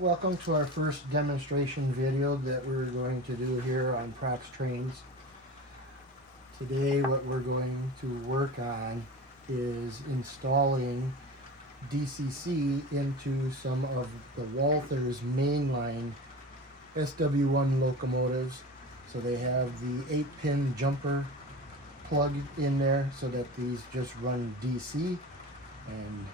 Welcome to our first demonstration video that we're going to do here on Prox Trains. Today what we're going to work on is installing DCC into some of the Walthers Mainline SW1 locomotives. So they have the 8-pin jumper plug in there so that these just run DC, and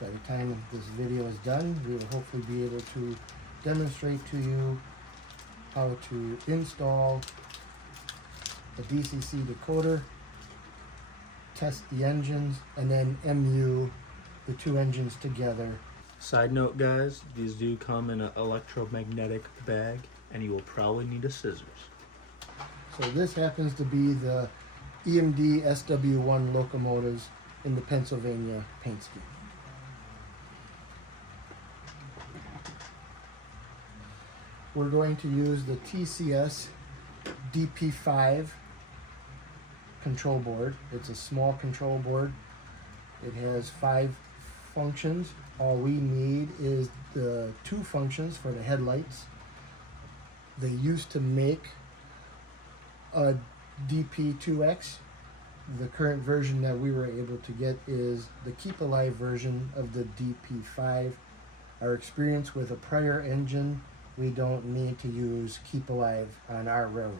by the time this video is done, we will hopefully be able to demonstrate to you how to install a DCC decoder, test the engines, and then MU the two engines together. Side note, guys, these do come in an electromagnetic bag, and you will probably need a scissors. So this happens to be the EMD SW1 locomotives in the Pennsylvania paint scheme. We're going to use the TCS DP5 control board. It's a small control board. It has 5 functions. All we need is the 2 functions for the headlights. They used to make a DP2X. The current version that we were able to get is the Keep Alive version of the DP5. Our experience with a prior engine, we don't need to use Keep Alive on our railroad.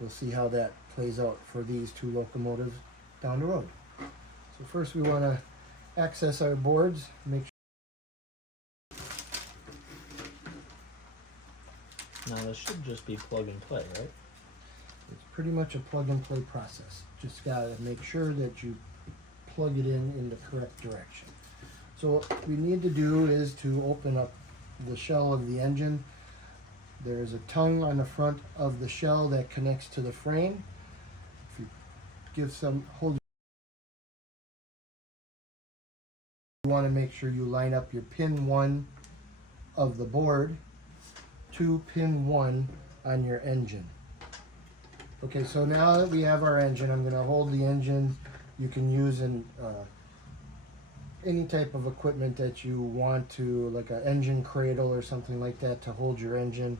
We'll see how that plays out for these 2 locomotives down the road. So first we want to access our boards, make sure. Now this should just be plug and play, right? It's pretty much a plug and play process. Just gotta make sure that you plug it in the correct direction. So what we need to do is to open up the shell of the engine. There's a tongue on the front of the shell that connects to the frame. If you give some hold, you want to make sure you line up your pin 1 of the board to pin 1 on your engine. Okay, so now that we have our engine, I'm going to hold the engine. You can use any type of equipment that you want to, like an engine cradle or something like that, to hold your engine.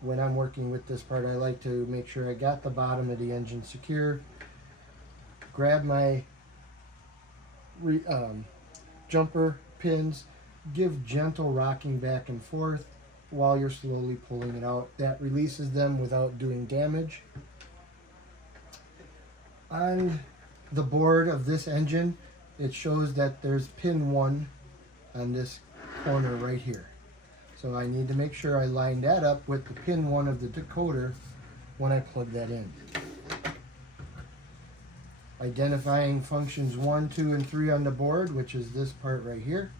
When I'm working with this part, I like to make sure I got the bottom of the engine secure. Grab my jumper pins, give gentle rocking back and forth while you're slowly pulling it out. That releases them without doing damage. On the board of this engine, it shows that there's pin 1 on this corner right here. So I need to make sure I line that up with the pin 1 of the decoder when I plug that in. Identifying functions 1, 2, and 3 on the board, which is this part right here.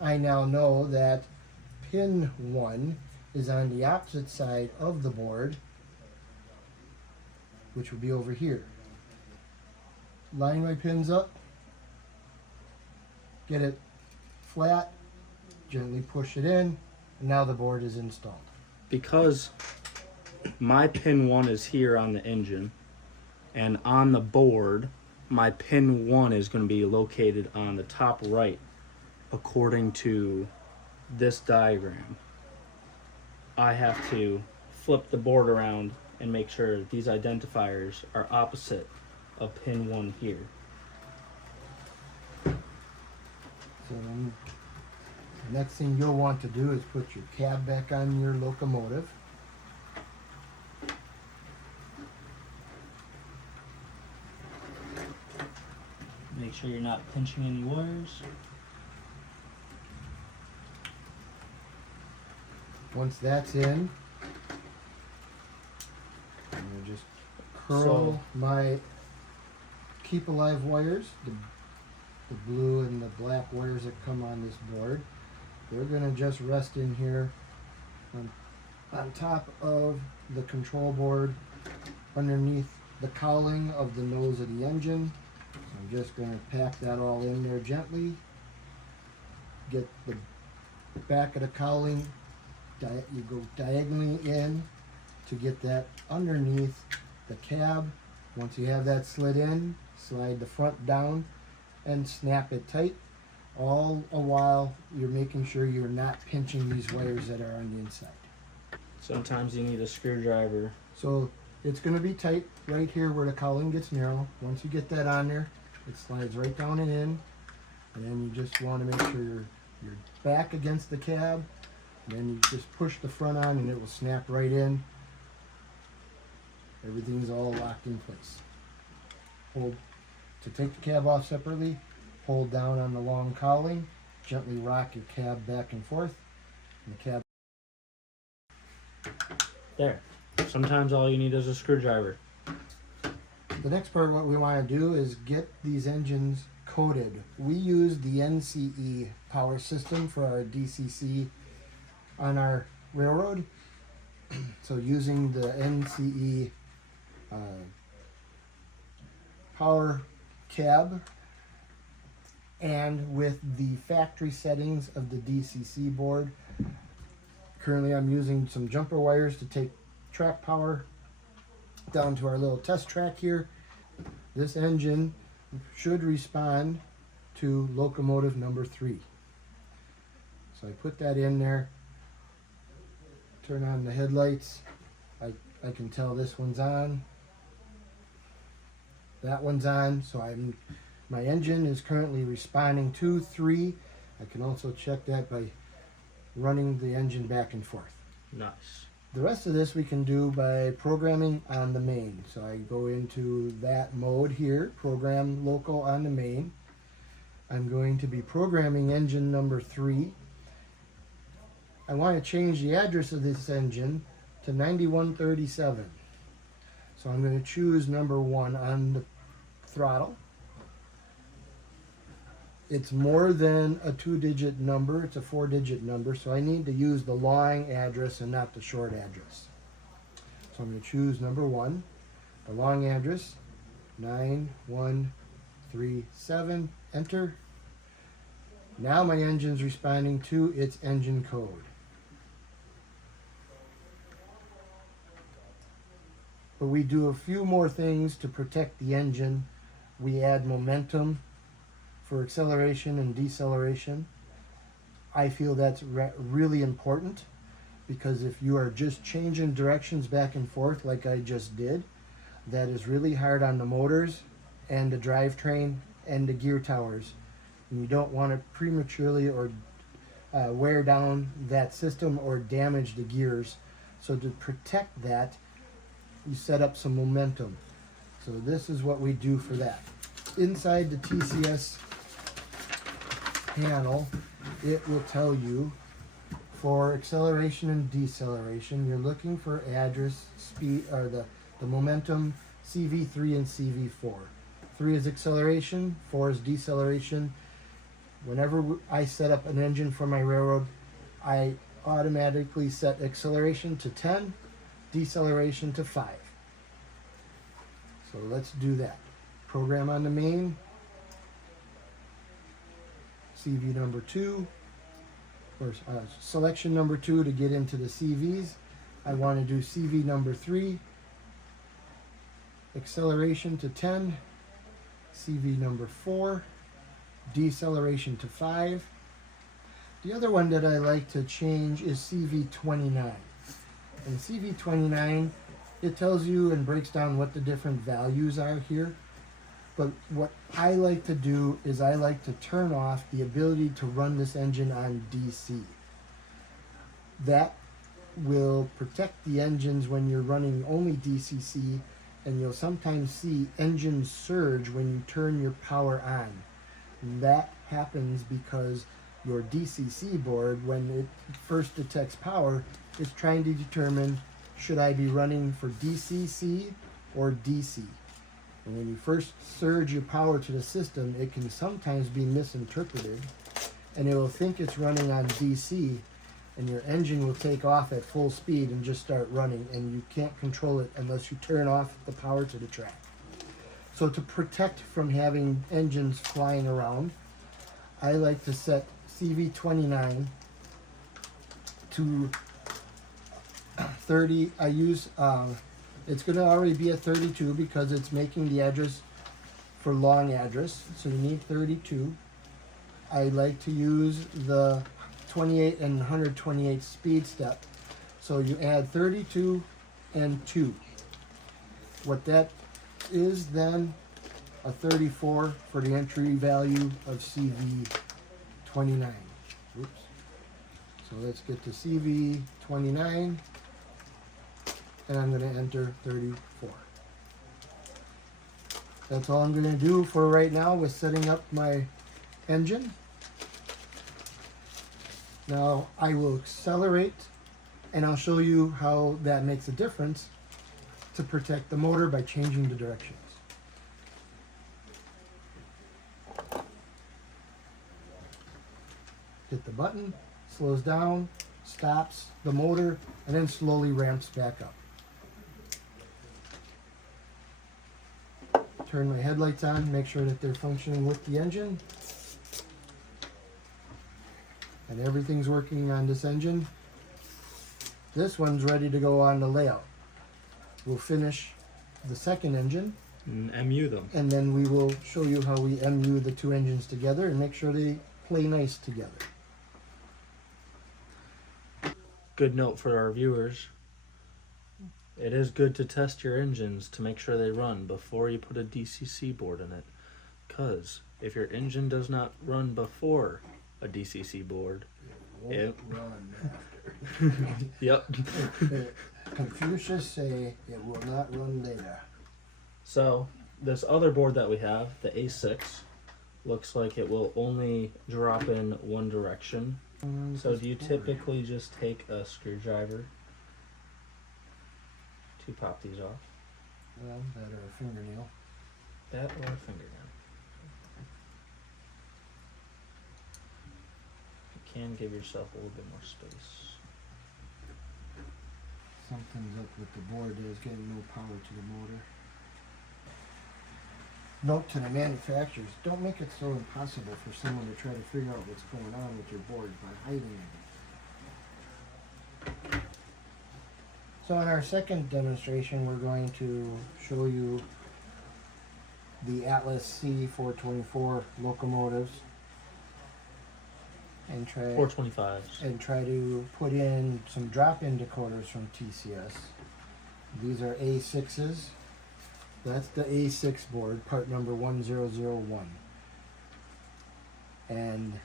I now know that pin 1 is on the opposite side of the board, which would be over here. Line my pins up, get it flat, gently push it in, and now the board is installed. Because my pin 1 is here on the engine, and on the board, my pin 1 is going to be located on the top right, according to this diagram. I have to flip the board around and make sure that these identifiers are opposite of pin 1 here. So then the next thing you'll want to do is put your cab back on your locomotive. Make sure you're not pinching any wires. Once that's in, I'm going to just curl my Keep Alive wires, the blue and the black wires that come on this board. They're going to just rest in here on top of the control board, underneath the cowling of the nose of the engine. So I'm just going to pack that all in there gently. Get the back of the cowling, you go diagonally in to get that underneath the cab. Once you have that slid in, slide the front down and snap it tight. All a while you're making sure you're not pinching these wires that are on the inside. Sometimes you need a screwdriver. So it's going to be tight right here where the cowling gets narrow. Once you get that on there, it slides right down and in. And then you just want to make sure you're back against the cab. And then you just push the front on and it will snap right in. Everything's all locked in place. Hold to take the cab off separately. Hold down on the long cowling. Gently rock your cab back and forth. And the cab. There. Sometimes all you need is a screwdriver. The next part, what we want to do is get these engines coated. We use the NCE power system for our DCC on our railroad. So using the NCE power cab and with the factory settings of the DCC board. Currently I'm using some jumper wires to take track power down to our little test track here. This engine should respond to locomotive number 3. So I put that in there, turn on the headlights. I can tell this one's on, that one's on, so my engine is currently responding to 3. I can also check that by running the engine back and forth. Nice. The rest of this we can do by programming on the main. So I go into that mode here, program local on the main. I'm going to be programming engine number 3. I want to change the address of this engine to 9137. So I'm going to choose number 1 on the throttle. It's more than a 2-digit number, it's a 4-digit number, so I need to use the long address and not the short address. So I'm going to choose number 1, the long address, 9137, enter. Now my engine's responding to its engine code. But we do a few more things to protect the engine. We add momentum for acceleration and deceleration. I feel that's really important because if you are just changing directions back and forth like I just did, that is really hard on the motors and the drivetrain and the gear towers. And you don't want to prematurely or wear down that system or damage the gears. So to protect that, you set up some momentum. So this is what we do for that. Inside the TCS panel, it will tell you for acceleration and deceleration, you're looking for address, speed, or the momentum, CV3 and CV4. 3 is acceleration, 4 is deceleration. Whenever I set up an engine for my railroad, I automatically set acceleration to 10, deceleration to 5. So let's do that. Program on the main, CV number 2, or selection number 2 to get into the CVs. I want to do CV number 3, acceleration to 10, CV number 4, deceleration to 5. The other one that I like to change is CV29. And CV29, it tells you and breaks down what the different values are here. But what I like to do is I like to turn off the ability to run this engine on DC. That will protect the engines when you're running only DCC, and you'll sometimes see engine surge when you turn your power on. That happens because your DCC board, when it first detects power, is trying to determine, should I be running for DCC or DC? And when you first surge your power to the system, it can sometimes be misinterpreted, and it will think it's running on DC, and your engine will take off at full speed and just start running, and you can't control it unless you turn off the power to the track. So to protect from having engines flying around, I like to set CV29 to 30. I use, it's going to already be at 32 because it's making the address for long address, so you need 32. I like to use the 28 and 128 speed step. So you add 32 and 2. What that is then a 34 for the entry value of CV29. Oops. So let's get to CV29, and I'm going to enter 34. That's all I'm going to do for right now with setting up my engine. Now I will accelerate, and I'll show you how that makes a difference to protect the motor by changing the directions. Hit the button, slows down, stops the motor, and then slowly ramps back up. Turn my headlights on, make sure that they're functioning with the engine. And everything's working on this engine. This one's ready to go on the layout. We'll finish the second engine. And MU them. And then we will show you how we MU the two engines together and make sure they play nice together. Good note for our viewers. It is good to test your engines to make sure they run before you put a DCC board in it. Because if your engine does not run before a DCC board, it won't run after. Yep. Confucius say it will not run later. So this other board that we have, the A6, looks like it will only drop in one direction. So do you typically just take a screwdriver to pop these off? Well, that or a fingernail. That or a fingernail. You can give yourself a little bit more space. Something's up with the board. There's getting no power to the motor. Note to the manufacturers, don't make it so impossible for someone to try to figure out what's going on with your board by hiding it. So in our second demonstration, we're going to show you the Atlas C424 locomotives and try 425s. and try to put in some drop-in decoders from TCS. These are A6s. That's the A6 board, part number 1001. And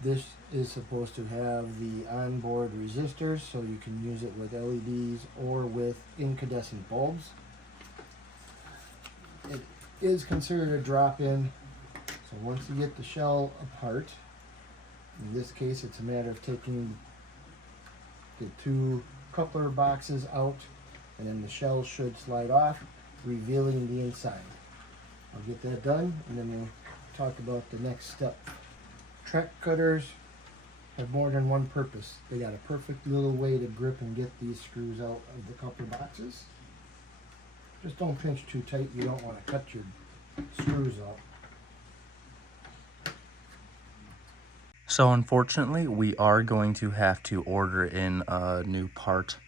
this is supposed to have the onboard resistors, so you can use it with LEDs or with incandescent bulbs. It is considered a drop-in, so once you get the shell apart, in this case it's a matter of taking the two coupler boxes out, and then the shell should slide off, revealing the inside. I'll get that done, and then we'll talk about the next step. Track cutters have more than one purpose. They got a perfect little way to grip and get these screws out of the coupler boxes. Just don't pinch too tight, you don't want to cut your screws up. So unfortunately, we are going to have to order in a new part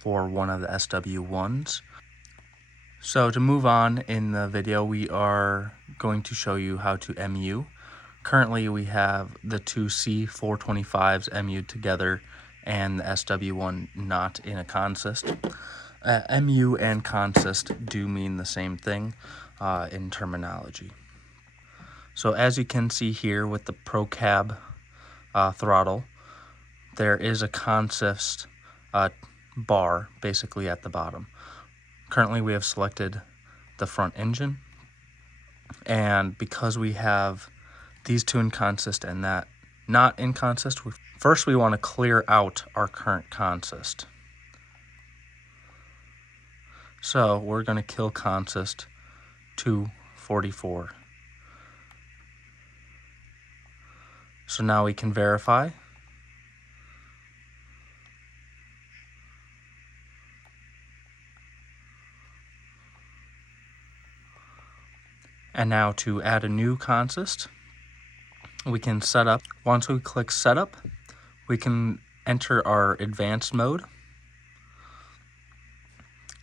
for one of the SW1s. So to move on in the video, we are going to show you how to MU. Currently we have the two C425s MU'd together and the SW1 not in a consist. MU and consist do mean the same thing in terminology. So as you can see here with the Pro Cab throttle, there is a consist bar basically at the bottom. Currently we have selected the front engine, and because we have these two in consist and that not in consist, first we want to clear out our current consist. So we're going to kill consist 244. So now we can verify. And now to add a new consist, we can set up. Once we click setup, we can enter our advanced mode.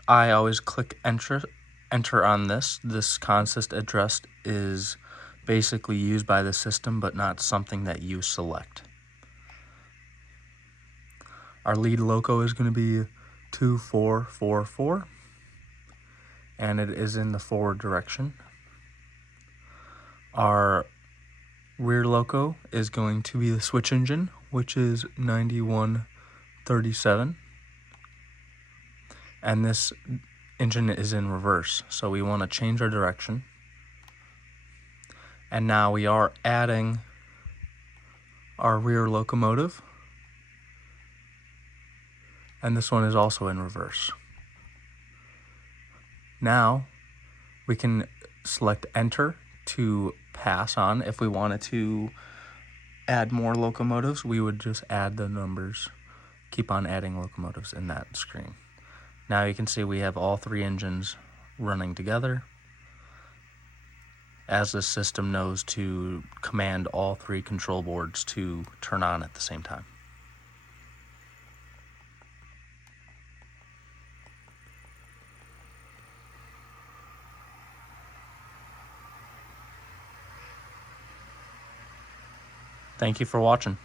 I always click enter on this. This consist address is basically used by the system, but not something that you select. Our lead loco is going to be 2444, and it is in the forward direction. Our rear loco is going to be the switch engine, which is 9137, and this engine is in reverse, so we want to change our direction. And now we are adding our rear locomotive, and this one is also in reverse. Now we can select enter to pass on. If we wanted to add more locomotives, we would just add the numbers, keep on adding locomotives in that screen. Now you can see we have all three engines running together, as the system knows to command all three control boards to turn on at the same time. Thank you for watching.